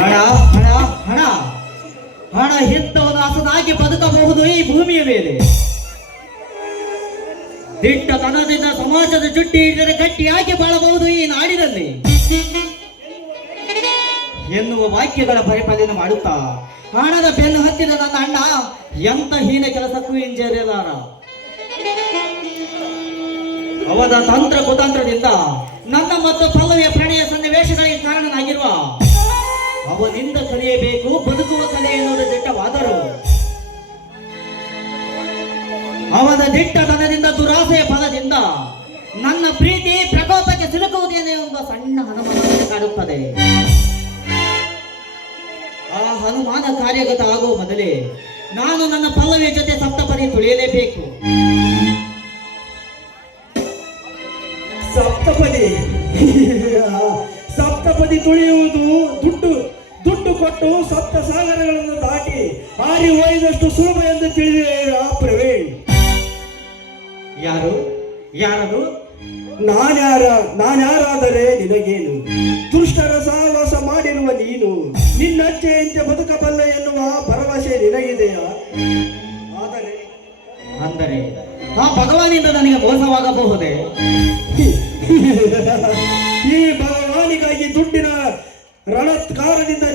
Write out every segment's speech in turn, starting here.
ಹಣ ಹಣ ಹಣ ಹಣ ಹೆತ್ತವನು ಹಸನಾಗಿ ಬದುಕಬಹುದು ಈ ಭೂಮಿಯ ಮೇಲೆ. ದಿಟ್ಟತನದಿಂದ ಸಮಾಜದ ಜುಟ್ಟಿ ಹಿಡಿದರೆ ಗಟ್ಟಿಯಾಗಿ ಬಾಳಬಹುದು ಈ ನಾಡಿನಲ್ಲಿ ಎನ್ನುವ ವಾಕ್ಯಗಳ ಪರಿಪಾಲನೆ ಮಾಡುತ್ತಾ ಹಣದ ಬೆನ್ನು ಹತ್ತಿದ ನನ್ನ ಅಣ್ಣ ಎಂತ ಹೀನ ಕೆಲಸಕ್ಕೂ ಹಿಂಜರಿಯಲಾರ. ಅವನ ತಂತ್ರ ಕುತಂತ್ರದಿಂದ ನನ್ನ ಮತ್ತು ಪಲ್ಲವಿಯ ಪ್ರಣಯ ಸನ್ನಿವೇಶಗಳಿಗೆ ಕಾರಣನಾಗಿರುವ ಅವನಿಂದ ಕಲಿಯಬೇಕು ಬದುಕುವ ಕಲೆ ಎನ್ನುವುದು ದಿಟ್ಟವಾದರು ಅವನ ದಿಟ್ಟತನದಿಂದ ದುರಾಸೆಯ ಫಲದಿಂದ ನನ್ನ ಪ್ರೀತಿ ಪ್ರಕೋಪಕ್ಕೆ ಸಿಲುಕುವುದೇನೆ ಎಂಬ ಸಣ್ಣ ಅನುಮಾನ ಕಾಡುತ್ತದೆ. ಆ ಹನುಮಾನ ಕಾರ್ಯಗತ ಆಗುವ ಮೊದಲೇ ನಾನು ನನ್ನ ಪಲ್ಲವಿಯ ಜೊತೆ ಸಪ್ತಪದಿ ತುಳಿಯಲೇಬೇಕು. ಸಪ್ತಪದಿ ತುಳಿಯುವುದು ದುಡ್ಡು ಕೊಟ್ಟು ಸಪ್ತ ಸಾಗರಗಳನ್ನು ದಾಟಿ ಹಾರಿ ಹೋಯ್ದಷ್ಟು ಸುಲಭ ಎಂದು ತಿಳಿದಿದೆ ಪ್ರವೀಣ್. ಯಾರದು? ನಾನ್ಯಾರಾದರೆ ನಿನಗೇನು? ದುಷ್ಟರ ಸಹವಾಸ ಮಾಡಿರುವ ನೀನು ನಿನ್ನಚ್ಚೆಯಂತೆ ಬದುಕಬಲ್ಲ ಎನ್ನುವ ಭರವಸೆ ನಿನಗಿದೆಯಾ? ಅಂದರೆ ಆ ಭಗವಾನಿಂದ ನನಗೆ ಮೋಸವಾಗಬಹುದೇ? ಈ ಭಗವಾನಿಗಾಗಿ ದುಡ್ಡಿನ ರಣತ್ಕಾರದಿಂದ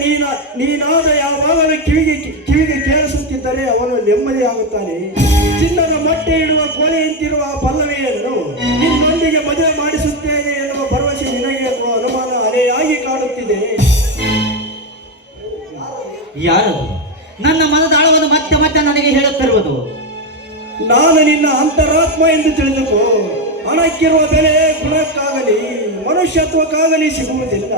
ನೀನಾದ ಯಾವಾಗಲೂ ಕಿವಿಗೆ ಕೇಳಿಸುತ್ತಿದ್ದರೆ ಅವನು ನೆಮ್ಮದಿಯಾಗುತ್ತಾನೆ. ಚಿನ್ನದ ಮೊಟ್ಟೆ ಇಡುವ ಕೋಣೆಯಂತಿರುವ ಪಲ್ಲವಿಯನ್ನು ನಿನ್ನೊಂದಿಗೆ ಮದುವೆ ಮಾಡಿಸುತ್ತೇನೆ ಎನ್ನುವ ಭರವಸೆ ನಿನಗೆ ಎನ್ನುವ ಅನುಮಾನ ಅಲೆಯಾಗಿ ಕಾಡುತ್ತಿದೆ. ಯಾರು ನನ್ನ ಮನದಾಳವನ್ನು ಮತ್ತೆ ಮತ್ತೆ ನನಗೆ ಹೇಳುತ್ತಿರುವುದು? ನಾನು ನಿನ್ನ ಅಂತರಾತ್ಮ ಎಂದು ತಿಳಿದುಕೋ. ಹಣಕ್ಕಿರುವ ಬೆಲೆ ಗುಣಕ್ಕಾಗಲಿ ಮನುಷ್ಯತ್ವಕ್ಕಾಗಲಿ ಸಿಗುವುದಿಲ್ಲ.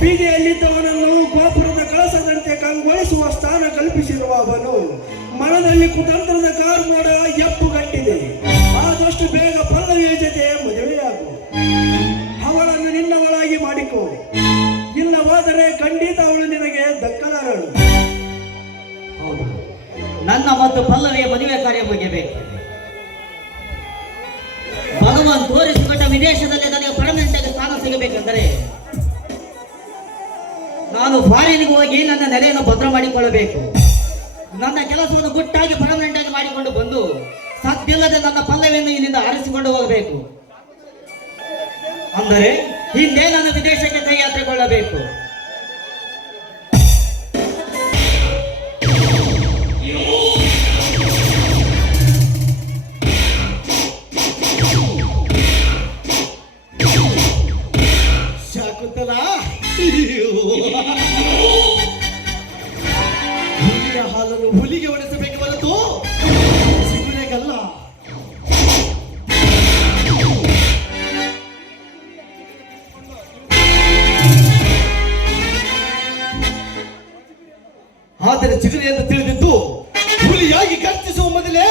ಬೀದಿಯಲ್ಲಿದ್ದವನನ್ನು ಗೋಪುರದ ಕಳಸದಂತೆ ಕಂಗೊಳಿಸುವ ಸ್ಥಾನ ಕಲ್ಪಿಸಿರುವ ಅವನು ಮನದಲ್ಲಿ ಕುತಂತ್ರದ ಕಾರ್ಮೋಡ ಎಪ್ಪುಗಟ್ಟಿದೆ. ಆದಷ್ಟು ಬೇಗ ಪಲ್ಲವಿಯ ಜೊತೆ ಮದುವೆಯಾಗು. ಅವಳನ್ನು ನಿನ್ನವಳಾಗಿ ಮಾಡಿಕೋ. ಇಲ್ಲವಾದರೆ ಖಂಡಿತ ಅವಳು ನಿನಗೆ ದಕ್ಕಲಾರಳು. ನನ್ನ ಮತ್ತು ಪಲ್ಲವಿಯ ಮದುವೆ ಕಾರ್ಯ ಮುಗಿಯಬೇಕು. ಭಗವಾನ್ ತೋರಿಸಿಕೊಟ್ಟ ವಿದೇಶದಲ್ಲಿ ನನಗೆ ಪರ್ಮನೆಂಟ್ ಆಗಿ ಸ್ಥಾನ ಸಿಗಬೇಕೆಂದರೆ ನಾನು ಫಾರಿನ್ಗೆ ಹೋಗಿ ನನ್ನ ನೆಲೆಯನ್ನು ಭದ್ರ ಮಾಡಿಕೊಳ್ಳಬೇಕು. ನನ್ನ ಕೆಲಸವನ್ನು ಗುಟ್ಟಾಗಿ ಪರ್ಮನೆಂಟ್ ಆಗಿ ಮಾಡಿಕೊಂಡು ಬಂದು ಸದ್ದಿಲ್ಲದೆ ನನ್ನ ಪಲ್ಲವಿಯನ್ನು ಇಲ್ಲಿಂದ ಆರಿಸಿಕೊಂಡು ಹೋಗಬೇಕು. ಅಂದರೆ ಹಿಂದೆ ನನ್ನ ವಿದೇಶಕ್ಕೆ ಕೈಯಾತ್ರೆಗೊಳ್ಳಬೇಕು. ಹುಲಿಯ ಹಾಲನ್ನು ಹುಲಿಗೆ ಒಡೆಸಬೇಕು ಹೊರತು ಸಿಗುನೆಗಲ್ಲ. ಆದರೆ ಚಿಗುರಿಯನ್ನು ತಿಳಿದಿದ್ದು ಹುಲಿಯಾಗಿ ಗರ್ಜಿಸುವ ಮೊದಲೇ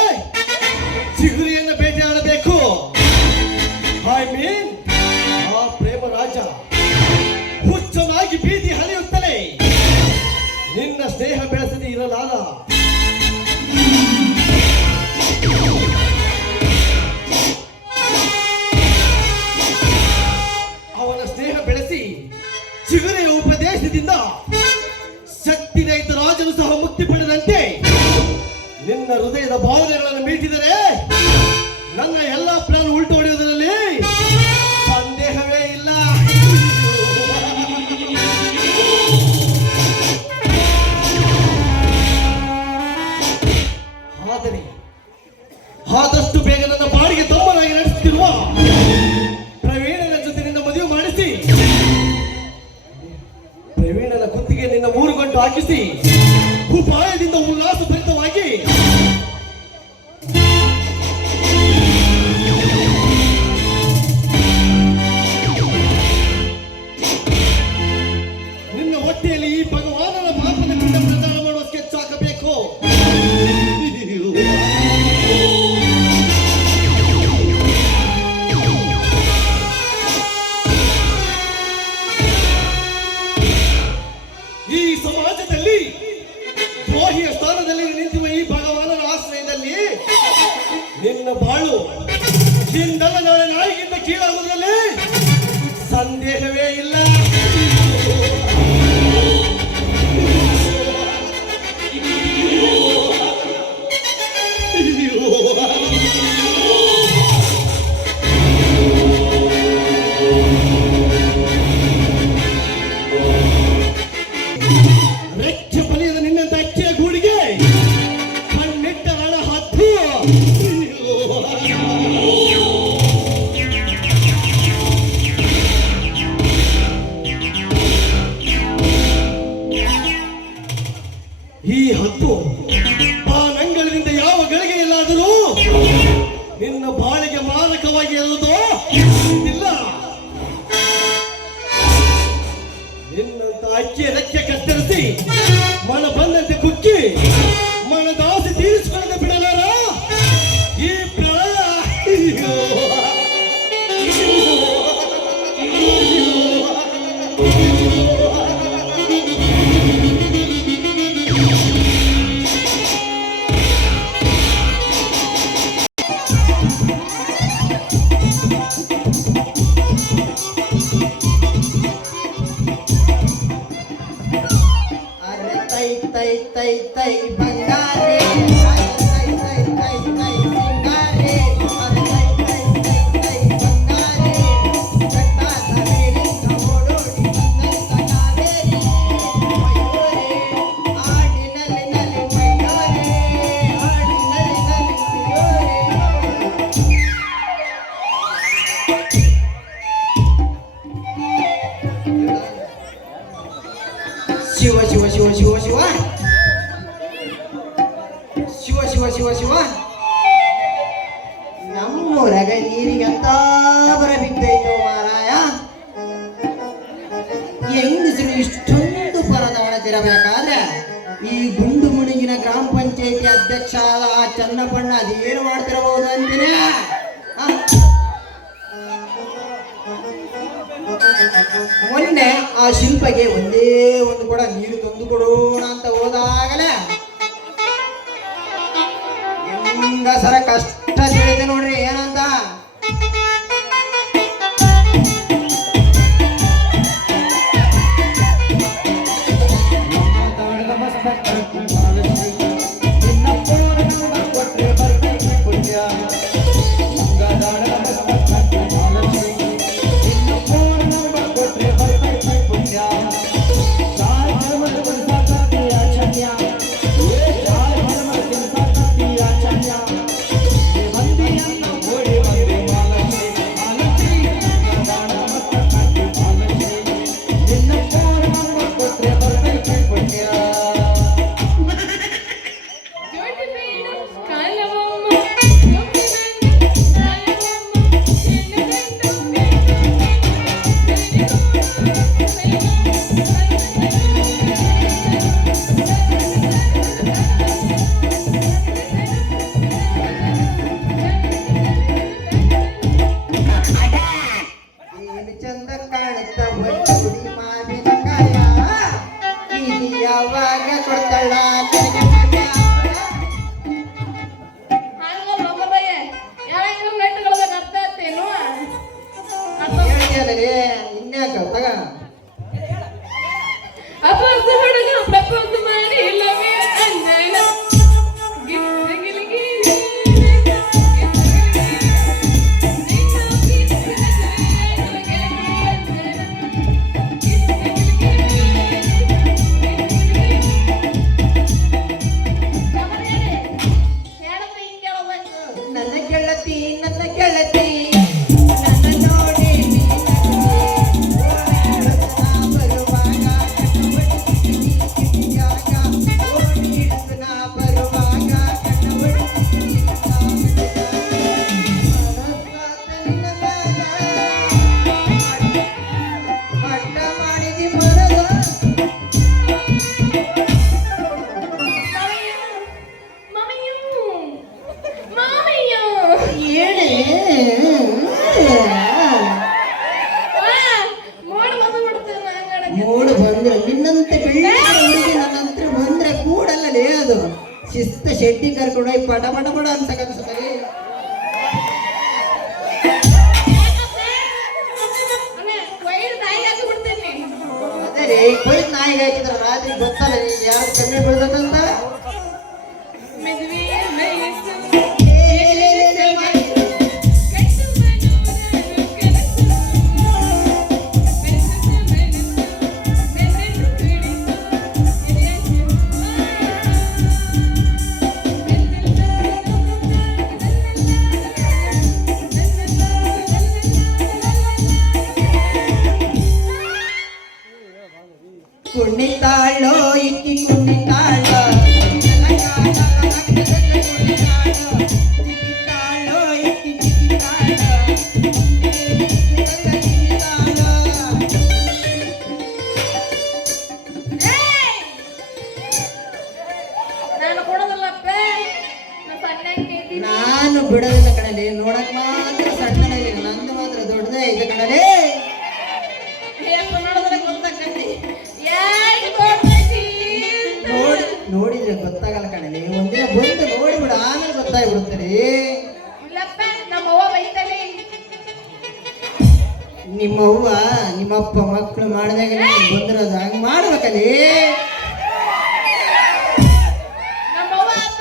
ಚಿಗುರಿಯನ್ನು ಬೇಟೆಯಾಡಬೇಕು. ಐ ಮೀನ್ ಆ ಪ್ರೇಮ ರಾಜ ಹುಚ್ಚನಾಗಿ ಬೀದಿ ಹರಿಯುತ್ತಲೇ ನಿನ್ನ ಸ್ನೇಹ ಬೆಳೆಸದೆ ಇರಲಾರ. ಅವನ ಸ್ನೇಹ ಬೆಳೆಸಿ ಚಿಗುರೆಯ ಉಪದೇಶದಿಂದ ಶಕ್ತಿ ರಹಿತ ರಾಜನು ಸಹ ಮುಕ್ತಿ ಪಡೆದಂತೆ ನಿನ್ನ ಹೃದಯದ ಭಾವನೆಗಳನ್ನು ಮೀಟಿದರೆ ನನ್ನ ಎಲ್ಲ ಪ್ಲಾನ್ ಉಲ್ಟು ಹೊಡೆಯುವುದರಲ್ಲಿ ಸಂದೇಹವೇ ಇಲ್ಲ. ಆದರೆ ಆದಷ್ಟು ಬೇಗ ನನ್ನ ಬಾಡಿಗೆ ತಮ್ಮನಾಗಿ ನಡೆಸುತ್ತಿರುವ ಪ್ರವೀಣನ ಜೊತೆ ನಿನ್ನ ಮದುವೆ ಮಾಡಿಸಿ ಪ್ರವೀಣನ ಕುತ್ತಿಗೆ ನಿನ್ನ 3 ಗಂಟು ಹಾಕಿಸಿ ಉಪಾಯದಿಂದ ಉಲ್ಲಾಸ ಭರಿತವಾಗಿ ನಿನ್ನ ಹೊಟ್ಟೆಯಲ್ಲಿ ಈ ಭಗವಾನನ ಪಾಪದ ಪಿಂಡ ಪ್ರದಾನ ಮಾಡುವ ಸ್ಕೆಚ್ ಹಾಕಬೇಕು. ಈ ಸಮಾಜದಲ್ಲಿ ದ್ರೋಹಿಯ ಸ್ಥಾನದಲ್ಲಿ ನಿಂತಿರುವ ಈ ಭಗವಾನನ ಆಶ್ರಯದಲ್ಲಿ ನಿನ್ನ ಬಾಳು ಹಿಂದಲ್ಲ ನಾಳೆ ನಾಯಿಗಿಂತ ಕೀಳಾಗುವುದರಲ್ಲಿ ಸಂದೇಹವೇ ಇಲ್ಲ. ರೆಕ್ಕೆ ಬಲಿಯದ ನಿನ್ನಂತ ಅಕ್ಕಿಯ ಗೂಡಿಗೆ ಕಣ್ಣಿಟ್ಟ ಹಣ ಹತ್ತು. ಈ ಹತ್ತು ಆ ನಂಗಳಿಂದ ಯಾವ ಗಳಿಗೆಯಲ್ಲಾದರೂ ನಿನ್ನ ಬಾಳಿಗೆ ಮಾರಕವಾಗಿ ಇರುವುದೋ ಇಲ್ಲ. ನಿನ್ನಂತ ಅಕ್ಕಿಯ ರೆಕ್ಕೆ ಕತ್ತರಿಸಿ ಮನ ಬಂದಂತೆ ಕುಕ್ಕಿ ಮನದಾಸೆ ತೀರಿಸಿಕೊಳ್ಳದೆ ಬಿಡಲಾರ ಈ ಪ್ರಳಯ. ಅರೆ ತೈ ತೈ ತೈ ತೈ ಬಂಗಾರೆ ತೈ ತೈ ತೈ ತೈ ಬಂಗಾರೆ ಅರೆ ತೈ ತೈ ತೈ ತೈ ಬಂಗಾರೆ ಕಟ್ಟ ಕವೇರಿ ಕಮೋಡೋಡಿ ನಂತ ಕಾವೇರಿ ಮಯೂರೆ ಆಡಿನಲ್ಲಿ ನಲ್ಲಿ ಮೈಗಾರೆ ಆಡಿನಲ್ಲಿ ನಲ್ಲಿ ಶಿವ ಶಿವ ಶಿವ ಶಿವ ಶಿವ ಶಿವ ಶಿವ ಶಿವ ಶಿವ ನಮ್ಮೂರಾಗ ನೀರಿಗೆ ಅಂತ ಬರಬಿದ್ದೈತು ಮಾರಾಯ. ಹೆಂಗಸರು ಇಷ್ಟೊಂದು ಪರದಾಡತಿರಬೇಕಾದ್ರೆ ಈ ಗುಂಡು ಮುಣಗಿನ ಗ್ರಾಮ ಪಂಚಾಯತಿ ಅಧ್ಯಕ್ಷ ಆದ ಆ ಚನ್ನಪ್ಪಣ್ಣ ಅದೇನು ಮಾಡ್ತಿರಬಹುದು ಅಂತೀನಿ. ಮೊನ್ನೆ ಆ ಶಿಲ್ಪಗೆ ಒಂದೇ ಒಂದು ಕೂಡ ನೀರು ತಂದು ಕೊಡೋಣ ಅಂತ ಹೋದಾಗಲೇ ಹೆಂಗಸರ ಕಷ್ಟ ತಿಳಿದೆ ನೋಡ್ರಿ ಏನಂತ. ಏನು ಚಂದ ಕಾಣುತ್ತ ಬಚ್ಚುಡಿ ಮಾವಿನಕಾಯ ಇದು ಯಾವಾಗ ಕೊಡ್ತಾಳ ನನಗೆ ಹೇಳ್ತೀಯಲ್ಲೇ ಇನ್ಯಾಕ ತಗ ನನ್ನ ಗೆಳತಿ ನನ್ನ ಗೆಳತಿ ನನ್ನ ನೋಡಿ ಬರುವಾಗ ಬರುವಾಗ ಮಟ್ಟ ಮಾಡಿದಿ ಮರದ ಹೇಳಿ ಮೂಡು ಬಂದ್ರೆ ನಿನ್ನಂತೆ ಬೆಳ್ಳಿ ಹುಡುಗಿ ನನ್ನ ಹತ್ರ ಬಂದ್ರೆ ಕೂಡಲ್ಲೇ ಅದು ಶಿಸ್ತ ಶೆಟ್ಟಿ ಕರ್ಕೊಂಡೋಗಿ ಪಟ ಪಟ ಪಟ ಅಂತ ಕನ್ಸುತ್ತಾರೆ. ಅದೇ ರೀ ಕೊಯ್ದು ನಾಯಿಗೆ ಹಾಕಿದ್ರ ರಾತ್ರಿ ಗೊತ್ತಲ್ಲ ಯಾರು ಕಮ್ಮಿ ಬೀಳ್ದಂತ. ಕುಣಿತಾಳೋ ಇಕ್ಕಿ ಕುಣಿತಾಳೋ ಜಿಗಿತಾಳೋ ಇಕ್ಕಿ ಜಿಗಿತಾಳೋ ನಾನು ಕೊಡೋದಿಲ್ಲಪ್ಪ ನಾ ಸಣ್ಣಕ್ಕೆ ಇದ್ದೀನಿ. ನಾನು ಬಿಡೋದಿಲ್ಲ ಕಣಲೆ ನೋಡಕ್ ಮಾತ್ರ ಸಣ್ಣನಲ್ಲಿ ನಂದು ಮಾತ್ರ ದೊಡ್ಡದೇ ಇದೆ ಕಣಲೆ ಹೇಳಪ್ಪ ನೋಡಿದ್ರೆ ಗೊತ್ತಾಗ್ತೈತಿ ಯಾಕೆ ಕೊಡ್ತೈತಿ ನೋಡಿದ್ರೆ ಗೊತ್ತಾಗಲ್ಲ ಕಣಲೆ ಒಂದಿನ ಬಂದು ನೋಡಿಬಿಡು ಆಮೇಲೆ ಗೊತ್ತಾಗ್ಬಿಡುತ್ತಾರೆ ಇಲ್ಲಪ್ಪ ನಮ್ಮ ಅವ್ವ ಬೈತಾಳೆ. ನಿಮ್ಮವ್ವ ನಿಮ್ಮಪ್ಪ ಮಕ್ಕಳು ಮಾಡಿದಾಗ ಬಂದಿರೋದು ಹಂಗೆ ಮಾಡ್ಬೇಕಲ್ಲಿ ನಮ್ಮ ಅವ್ವ ಅಪ್ಪ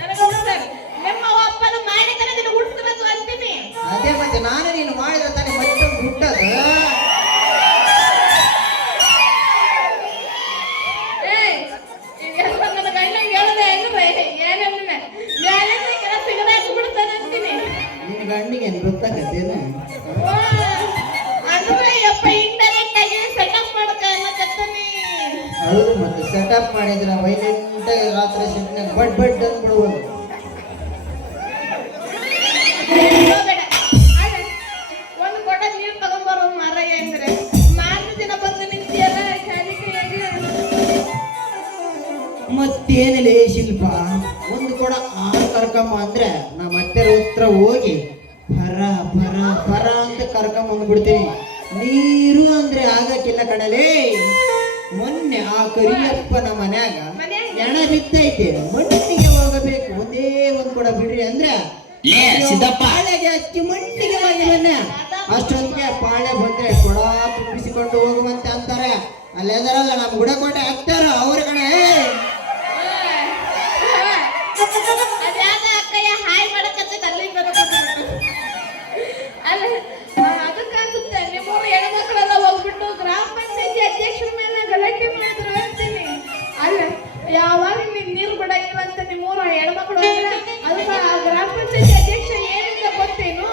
ನನಗೆ ಹುಡ್ತಾರೆ. ನಿಮ್ಮ ಅವ್ವ ಅಪ್ಪನ ಮಾಡಿದ್ರೆ ನಿನ್ನ ಹುಡ್ಸ್ಬೇಕು ಅಂತೀನಿ. ಅದೇ ಮತ್ತೆ ನಾನು ನೀನು ಮಾಡಿದ್ರೆ ತಾನೇ ಮತ್ತೆ ಹುಟ್ಟದು ಏಯ್ ಇದೆಲ್ಲ ನನ್ನ ಗಂಡಂಗೆ ಹೇಳ್ದೆ ಹೆಂಗ್ರೆ ಏನಂದ್ರೆ ಮ್ಯಾಲಿಂದ ಕೆಳ ಸಿಗದಾಕ ಬಿಡ್ತಾನೆ ಅಂತೀನಿ. ನಿನ್ನ ಗಂಡಿಗೆ ಏನು ಗೊತ್ತಾಗತ್ತೇನು ಅಂದ್ರೆ ಯಪ್ಪ ಇಂಡೈರೆಕ್ಟ್ ಆಗಿ ಸೆಟಪ್ ಮಾಡಕ ಅನ್ನಕತ್ತಾನೆ. ಹೌದು ಮತ್ತೆ ಸೆಟಪ್ ಮಾಡಿದ್ರೆ ವೈಲೆಂಟಾಗಿ ರಾತ್ರಿ ಸಿಟ್ಟಿನಾಗ ಬಡ್ ಬಡ್ ಅಂದ್ಬಿಡುವುದು ಹೋಗ್ಬೇಡ. ಆದ್ರೆ ಒಂದು ಕೊಡ ನೀರು ತಗೊಂಬರೋ ಮಾರಯ್ಯ ಅಂದ್ರೆ ಮಾರನೇ ದಿನ ಬಂದು ನಿಂತಿಯಲ್ಲ ಖಾಲಿ ಕೈಯಾಗಿ. ಮತ್ತೇನಿಲ್ಲ ಶಿಲ್ಪ ಒಂದು ಕೂಡ ಹಾಲು ಕರ್ಕಮ್ಮ ಅಂದ್ರೆ ನಾ ಮತ್ತೆ ಹತ್ರ ಹೋಗಿ ಪರ ಪರ ಪರ ಅಂತ ಕರ್ಕೊಂಬಂದ್ಬಿಡ್ತೀನಿ. ನೀರು ಅಂದ್ರೆ ಆಗಕ್ಕಿಲ್ಲ ಕಣಲೇ. ಮೊನ್ನೆ ಆ ಕರಿಯಪ್ಪನ ಮನ್ಯಾಗ ಎಣ ಬಿತ್ತೈತೆ ಮಣ್ಣಿಗೆ ಹೋಗಬೇಕು ಒಂದೇ ಒಂದ್ ಕೂಡ ಬಿಡ್ರಿ ಅಂದ್ರೆ ಪಾಳೆಗೆ ಹಚ್ಚಿ ಮಣ್ಣಿಗೆ ಹೋಗಿ ಮೊನ್ನೆ ಅಷ್ಟೊತ್ತಿಗೆ ಪಾಳೆ ಬಂದ್ರೆ ಕೊಡ ತುಂಬಿಸಿಕೊಂಡು ಹೋಗುವಂತೆ ಅಂತಾರೆ. ಅಲ್ಲೆದರಲ್ಲ ನಮ್ ಗುಡಕೋಟೆ ಹಾಕ್ತಾರ ಅವ್ರ ಕಣೆ ಅದ್ಯಾಕ ಅಕ್ಕಯ್ಯ ಹಾಯ್ ಮಾಡಕತ್ತೆ ಅಲ್ಲಿ ಅಲ್ಲ ಅದಕ್ಕೆ ಅನ್ಸುತ್ತೆ ನಿಮ್ಮೂರು ಹೆಣ್ಮಕ್ಳೆಲ್ಲ ಹೋಗ್ಬಿಟ್ಟು ಗ್ರಾಮ ಪಂಚಾಯತಿ ಅಧ್ಯಕ್ಷರ ಮೇಲೆ ಗಲಾಟೆ ಮಾಡಿದ್ರು ಅಂತೀನಿ. ಅಲ್ಲ ಯಾವಾಗ ನೀರು ಬಿಡಂಗಿಲ್ಲ ಅಂತ ನಿಮ್ಮೂರ ಹೆಣ್ಮಕ್ಳು ಅಂದ್ರೆ ಅದಕ್ಕೆ ಆ ಗ್ರಾಮ ಪಂಚಾಯತಿ ಅಧ್ಯಕ್ಷ ಏನಿಂದ ಗೊತ್ತೇನು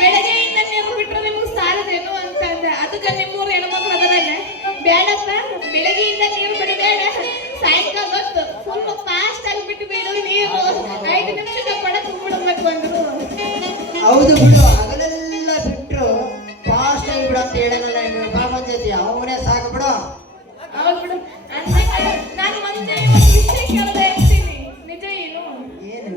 ಬೆಳಗ್ಗೆಯಿಂದ ನೀರು ಬಿಟ್ರೆ ನಿಮ್ಗೆ ಸಾಲದೇನು ಅಂತ ಅಂದ. ಅದಕ್ಕೆ ನಿಮ್ಮೂರು ಹೆಣ್ಮಕ್ಳು ಅದರಲ್ಲ ಬೇಡಪ್ಪ ಬೆಳಗ್ಗೆಯಿಂದ ನೀರು ಬಿಡಬೇಡ ಸಾಯಂಕಾಲ ಹೊತ್ತು ಫುಲ್ ಫಾಸ್ಟ್ ಆಗಿ ಬಿಟ್ಟು ಬಿಡು ನೀರು 5 ನಿಮಿಷಕ್ಕೆ ಕೊಡ ತುಂಬಿಡ್ಬೇಕು ಅಂದ್ರು. ಹೌದು ಬಿಡು ಹಗಲೆಲ್ಲ ಬಿಟ್ರು ಫಾಸ್ಟ್ ಆಗಿ ಬಿಡು ಅಂತ ಹೇಳಲ್ಲ ಗ್ರಾಮ ಪಂಚಾಯತಿ ಅವನೇ ಸಾಕು ಬಿಡು. ಹೌದು ಬಿಡು ಅಂದಾಗ ನಾನು ಮೊನ್ನೆ ಒಂದು ವಿಷಯ ಕೇಳ್ದೆ ಅಂತೀನಿ ನಿಜ ಏನು ಏನು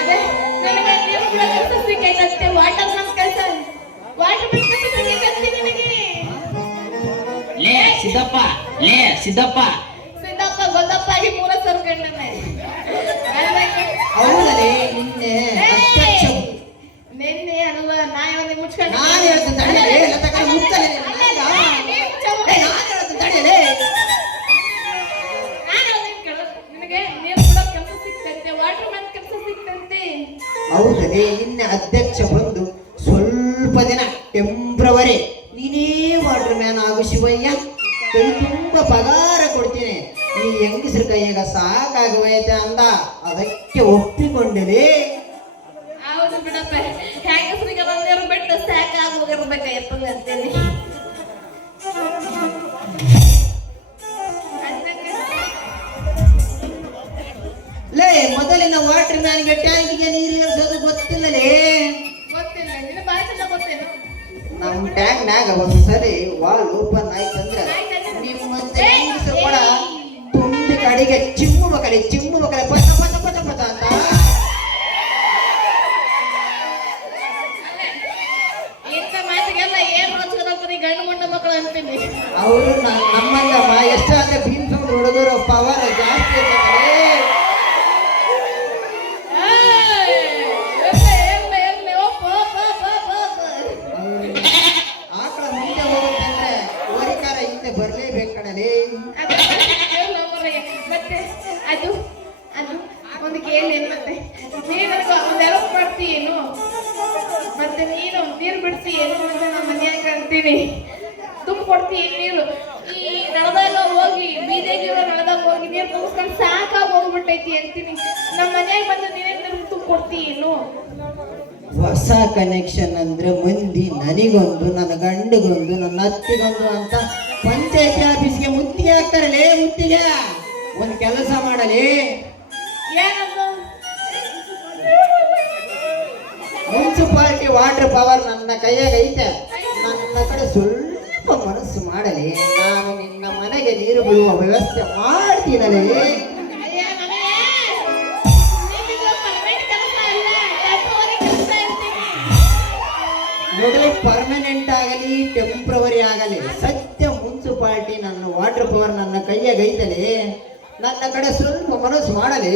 ಅದೇ ನನಗೆ ನೀರು ಬಿಡೋ ಕೆಲಸ ಸಿಕ್ಕೈತಂತೆ ವಾಟರ್ ಮ್ಯಾನ್ ಕೆಲಸ ಸಿಕ್ಕೈತಂತೆ ನಿನಗೆ ಸಿದ್ದಪ್ಪ ಸಿದ್ದಪ್ಪ ಸಿದ್ದಪ್ಪ ಗೊಲ್ಲಪ್ಪ ಆಗಿ ಮೂರ ಸರ್ಕಂಡನೆ ಹೌದಲೇ ನಿನ್ನೆ ಅಧ್ಯಕ್ಷ ನಿನ್ನೆ ಅಲ್ವಾ ನಾ ಯಾವಾಗ ಮುಚ್ಕೊಂಡು ನಾನು ಹೇಳ್ತೀನಿ ತಡೆಯಲೇ ಲತಕ ಮುಚ್ಚಲೇ ನಾನು ಹೇಳ್ತೀನಿ ತಡೆಯಲೇ ನಿನಗೆ ನೀರು ಬಿಡೋ ಕೆಲಸ ಸಿಕ್ತಂತೆ ವಾಟರ್ ಮ್ಯಾನ್ ಕೆಲಸ ಸಿಕ್ತಂತೆ. ಹೌದಲೇ ನಿನ್ನೆ ಅಧ್ಯಕ್ಷ ಬಂದು ಸ್ವಲ್ಪ ದಿನ ಟೆಂಪ್ರವರಿ ನೀನೇ ವಾಟರ್ ಮ್ಯಾನ್ ಆಗು ಶಿವಯ್ಯ ಕೈ ತುಂಬ ಪಗಾರ ಕೊಡ್ತೀನಿ ಈ ಹೆಂಗಸರ ಕೈಯಾಗ ಸಾಕಾಗುವೈತೆ ಅಂದ. ಅದಕ್ಕೆ ಒಪ್ಪಿಕೊಂಡಲೇ. ಹೌದು ಬಿಡಪ್ಪ ಹೆಂಗಸರಿಗೆ ಬಂದಿರೋ ಬಿಟ್ಟು ಸಾಕಾಗೋಗಿರ್ಬೇಕಾಯ್ತು ಅಂತೇನೆ. ಲೇ ಮೊದಲಿನ ವಾಟರ್ ಮ್ಯಾನ್ಗೆ ಟ್ಯಾಂಕಿಗೆ ನೀರು ಏರಿಸೋದು ಗೊತ್ತಿಲ್ಲಲೇ. ಗೊತ್ತಿಲ್ಲ ನಿನ್ನ ಭಾಷೆ ಗೊತ್ತೇನು ನಮ್ಮ ಟ್ಯಾಂಕ್ನಾಗ ಒಂದ್ಸರಿ ವಾಲ್ ಓಪನ್ ಆಯ್ತಂದ್ರೆ ನಿಮ್ಮ ಹೆಂಗಸರು ಕೂಡ ತುಂಬಿ ಕಡೆಗೆ ಚಿಮ್ಮುವ ಕಡೆ ಪಚ ಪಚ ಪಚ ಪಚ ಅಂತ ಇಂಥ ಮಾತಿಗೆಲ್ಲ ಏನ್ ರೋಚಕದಪ್ಪ ನೀ ಗಂಡು ಮುಂಡ ಮಕ್ಕಳು ಅಂತೀನಿ. ಅವರು ನಮ್ಮಂಗಮ್ಮ ಎಷ್ಟು ಅಂದ್ರೆ ಬೀನ್ ಸೌಂಡ್ ಹೊಡೆದ್ರು ಪವರ್ ಜಾಸ್ತಿ ಇರ್ತದೆ. ಆಕಳ ಮುಂದೆ ಹೋಗುತ್ತಂದ್ರೆ ಓರಿಕಾರ ಹಿಂದೆ ಬರ್ಲೇಬೇಕು ಕಣಲೇ. ಮತ್ತೆ ಅದು ಅದು ಒಂದು ಕೇಳಿ ಮತ್ತೆ ನೀನು ಒಂದು ಹೆಲ್ಪ್ ಮಾಡ್ತೀಯೇನು ಮತ್ತೆ ನೀನು ನೀರು ಬಿಡ್ತೀಯೇನು ಅಂತ ನಮ್ಮ ಮನ್ಯಾಗ ಅಂತೀನಿ. ತುಂಬ ಕೊಡ್ತೀಯ ನೀರು ಈ ನಳದಾಗ ಹೋಗಿ ಬೀದಿಗಿರೋ ನಳದಾಗ ಹೋಗಿ ನೀರು ತುಂಬಿಸ್ಕೊಂಡು ಸಾಕಾಗಿ ಹೋಗ್ಬಿಟ್ಟೈತಿ ಅಂತೀನಿ. ನಮ್ಮ ಮನ್ಯಾಗ ಬಂದು ನೀನೇ ನೀರು ತುಂಬ ಕೊಡ್ತೀಯೇನು ಹೊಸ ಕನೆಕ್ಷನ್ ಅಂದ್ರೆ ಮಂದಿ ನನಗೊಂದು ನನ್ನ ಗಂಡಿಗೊಂದು ನನ್ನ ಅತ್ತಿಗೊಂದು ಅಂತ ಪಂಚಾಯತಿ ಆಫೀಸ್ಗೆ ಮುತ್ತಿಗೆ ಹಾಕ್ತಾರಲೇ ಮುತ್ತಿಗೆ. ಒಂದು ಕೆಲಸ ಮಾಡಲಿ, ಏನದು? ಮುನ್ಸಿಪಾಲಿಟಿ ವಾಟರ್ ಪವರ್ ನನ್ನ ಕೈಯಾಗ ಐತೆ. ನನ್ನ ಕಡೆ ಸ್ವಲ್ಪ ಮನಸ್ಸು ಮಾಡಲಿ, ನಾನು ನಿನ್ನ ಮನೆಗೆ ನೀರು ಬಿಡುವ ವ್ಯವಸ್ಥೆ ಮಾಡ್ತೀನಲೇ. ಅಯ್ಯ ನನಗೆ ನಿಮ್ಮಿದು permanent ಕೆಲಸ ಅಲ್ಲ, temporary ಕೆಲಸ ಇರ್ತೀನಿ. ನೋಡ್ರಿ, ಪರ್ಮನೆಂಟ್ ಆಗಲಿ ಟೆಂಪ್ರವರಿ ಆಗಲಿ, ಸತ್ಯ ಮುನ್ಸಿಪಾಲಿಟಿ ನನ್ನ ವಾಟರ್ ಪವರ್ ನನ್ನ ಕೈಯಾಗ ಐತಲಿ. ನನ್ನ ಕಡೆ ಸ್ವಲ್ಪ ಮನಸ್ಸು ಮಾಡಲಿ.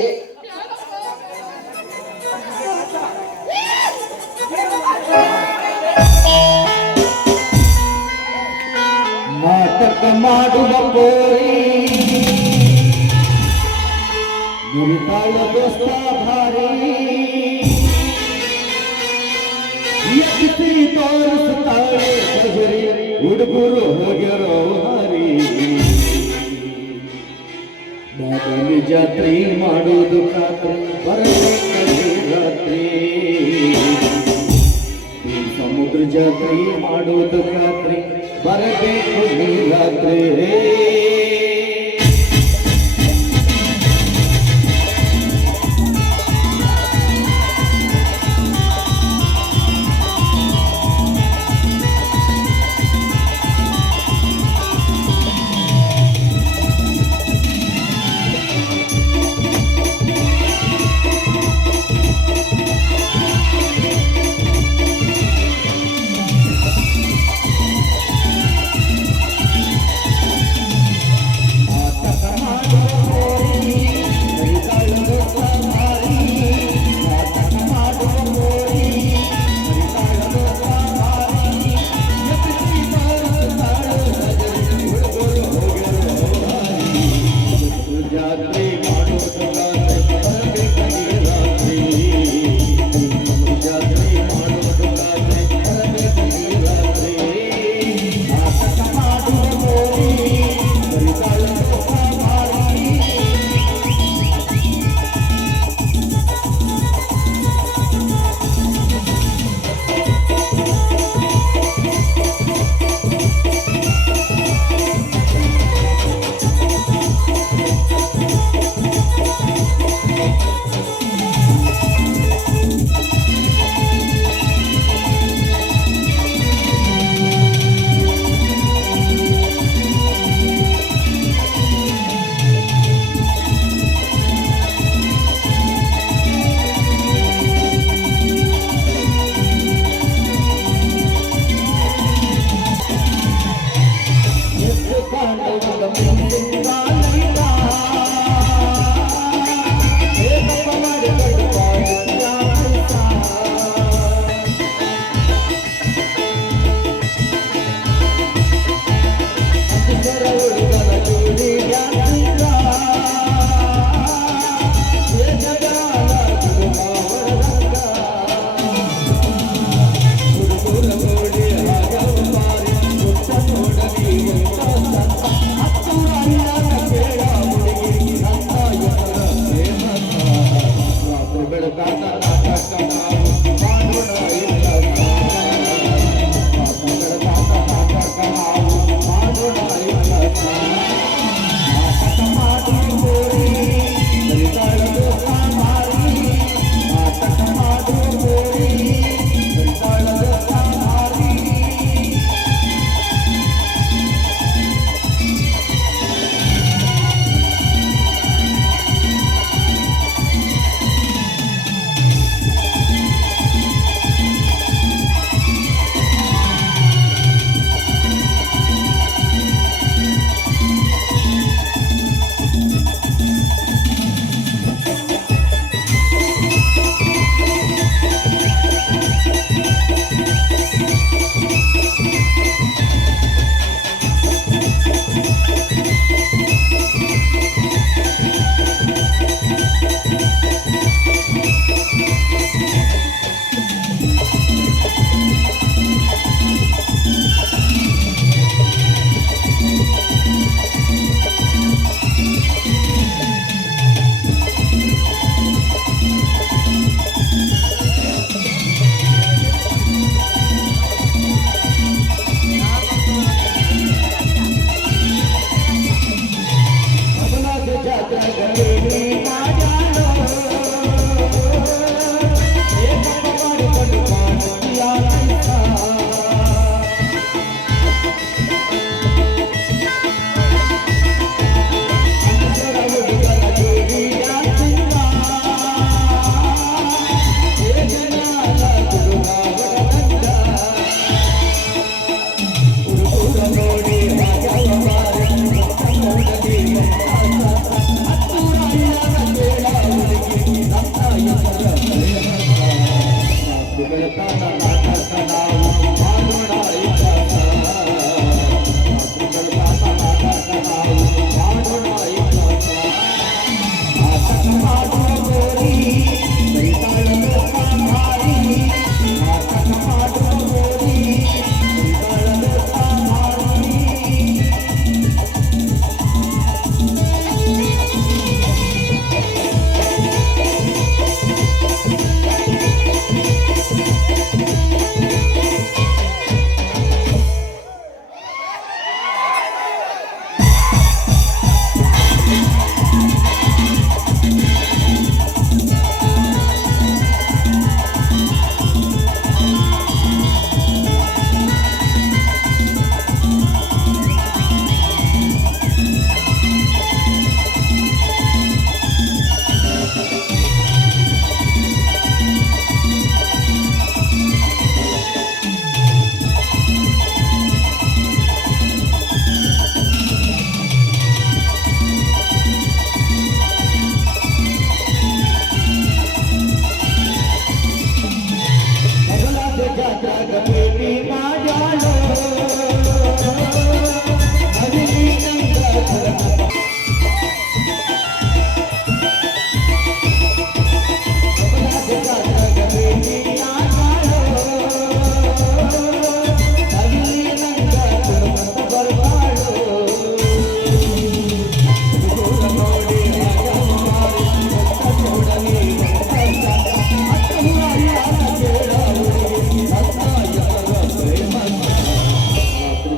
ನಾಟಕ ಮಾಡುವ ಕೋರಿ ನುರಿತಾಳ ದೋಸ್ತ ಭಾರಿ ಎತ್ತಿಸಿ ತೋರಿಸುತ್ತಾಳೆ ಕಜರಿ ಹುಡುಗರು ಹೋಗ್ಯಾರೋ ಹರಿ. ಬಾದಾಮಿ ಜಾತ್ರೆ ಮಾಡುವುದು ಖಾತ್ರಿ ಬರಬೇಕಲ್ಲಿ ರಾತ್ರಿ. ಈ ಸಮುದ್ರ ಜಾತ್ರೆ ಮಾಡುವುದು ಖಾತ್ರಿ ಬರಬೇಕು ನೀ ರಾತ್ರಿ.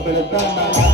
ಬೆಳಕ